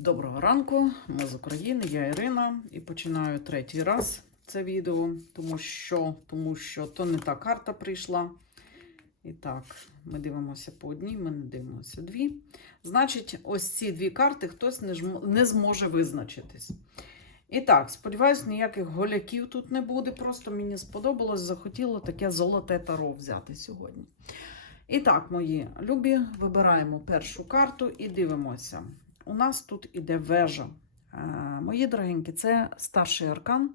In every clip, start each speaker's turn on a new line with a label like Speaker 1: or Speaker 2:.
Speaker 1: Доброго ранку, ми з України, я Ірина, і починаю третій раз це відео, тому що, тому що то не та карта прийшла. І так, ми дивимося по одній, ми не дивимося дві. Значить, ось ці дві карти хтось не, не зможе визначитись. І так, сподіваюсь, ніяких голяків тут не буде. Просто мені сподобалось, захотіло таке золоте таро взяти сьогодні. І так, мої любі, вибираємо першу карту і дивимося. У нас тут іде вежа. Е, Мої дорогенькі, це старший аркан,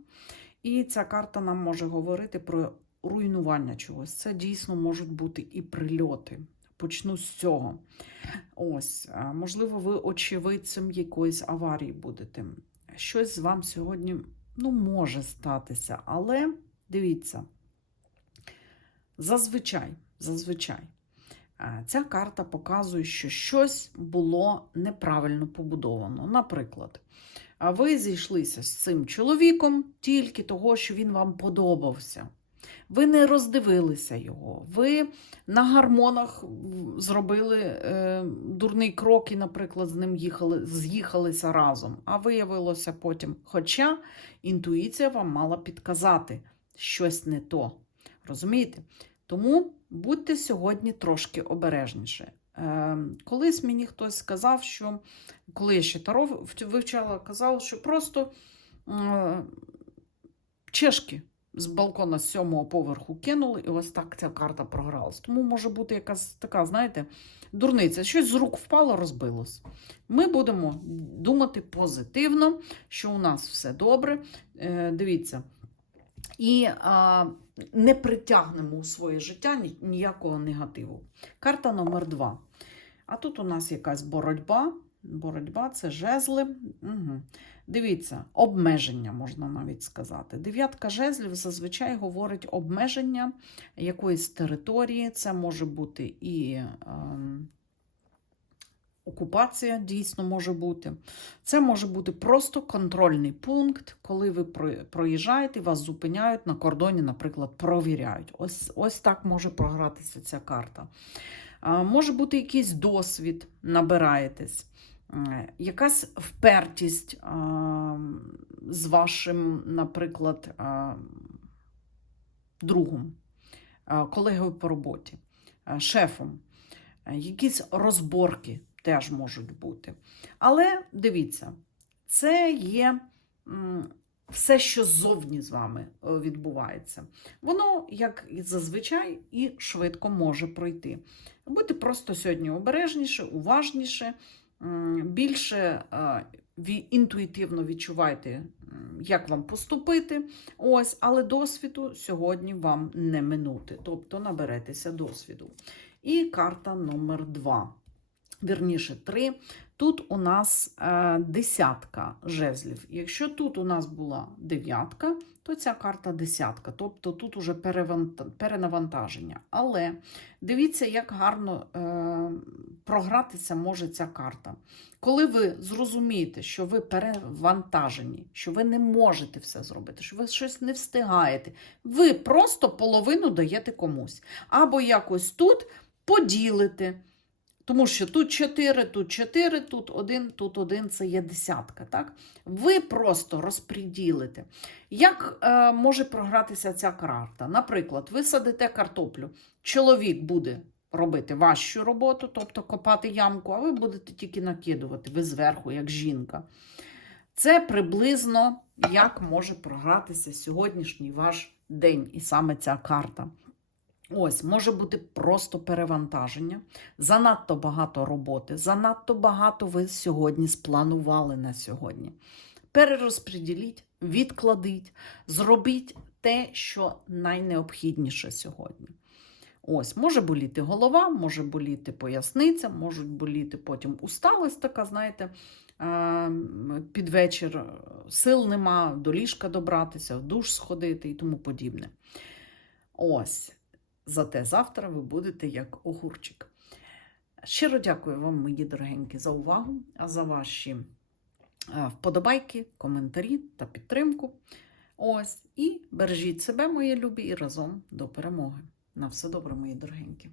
Speaker 1: і ця карта нам може говорити про руйнування чогось. Це дійсно можуть бути і прильоти. Почну з цього. Ось, е, можливо, ви очевидцем якоїсь аварії будете. Щось з вам сьогодні ну, може статися, але дивіться, зазвичай, зазвичай. Е, Ця карта показує, що щось було неправильно побудовано. Наприклад, ви зійшлися з цим чоловіком тільки того, що він вам подобався. Ви не роздивилися його, ви на гармонах зробили е, дурний крок і, наприклад, з ним їхали, з'їхалися разом. А виявилося потім. Хоча інтуїція вам мала підказати щось не то. Розумієте? Тому будьте сьогодні трошки обережніше. Е, колись мені хтось сказав, що коли я ще таро вивчала, казав, що просто е, чешки з балкона з сьомого поверху кинули, і ось так ця карта програлась. Тому може бути якась така, знаєте, дурниця. Щось з рук впало, розбилось. Ми будемо думати позитивно, що у нас все добре. Е, дивіться. І а, не притягнемо у своє життя ніякого негативу. Карта номер два. А тут у нас якась боротьба. Боротьба це жезли. Угу. Дивіться, обмеження, можна навіть сказати. Дев'ятка жезлів зазвичай говорить обмеження якоїсь території. Це може бути і ем, окупація, дійсно може бути. Це може бути просто контрольний пункт, коли ви проїжджаєте, вас зупиняють на кордоні, наприклад, провіряють. Ось, ось так може програтися ця карта. Може бути якийсь досвід, набираєтесь, Е, якась впертість з вашим, наприклад, другом, колегою по роботі, шефом. Е, Якісь розборки теж можуть бути. Але дивіться, це є все, що ззовні з вами е, відбувається. Воно, як і зазвичай, і швидко може пройти. Будьте просто сьогодні обережніше, уважніше, більше е, інтуїтивно відчувайте, як вам поступити. Ось, але досвіду сьогодні вам не минути. Тобто наберетеся досвіду. І карта номер два. Вірніше, три. Тут у нас е, десятка жезлів. Якщо тут у нас була дев'ятка, то ця карта десятка. Тобто тут уже перенавантаження. Але дивіться, як гарно е, програтися може ця карта. Коли ви зрозумієте, що ви перевантажені, що ви не можете все зробити, що ви щось не встигаєте, ви просто половину даєте комусь. Або якось тут поділите. Тому що тут 4, тут 4, тут 1, тут 1 це є десятка. Так? Ви просто розподілите. Як е, може програтися ця карта? Наприклад, ви садите картоплю, чоловік буде робити важчу роботу, тобто копати ямку, а ви будете тільки накидувати, ви зверху, як жінка. Це приблизно як може програтися сьогоднішній ваш день, і саме ця карта. Ось, може бути просто перевантаження, занадто багато роботи, занадто багато ви сьогодні спланували на сьогодні. Перерозподіліть, відкладіть, зробіть те, що найнеобхідніше сьогодні. Ось, може боліти голова, може боліти поясниця, можуть боліти потім усталость така, знаєте, під вечір сил нема, до ліжка добратися, в душ сходити і тому подібне. Ось. Зате завтра ви будете як огурчик. Щиро дякую вам, мої дорогенькі, за увагу, а за ваші е, вподобайки, коментарі та підтримку. Ось. І бережіть себе, мої любі, і разом до перемоги. На все добре, мої дорогенькі.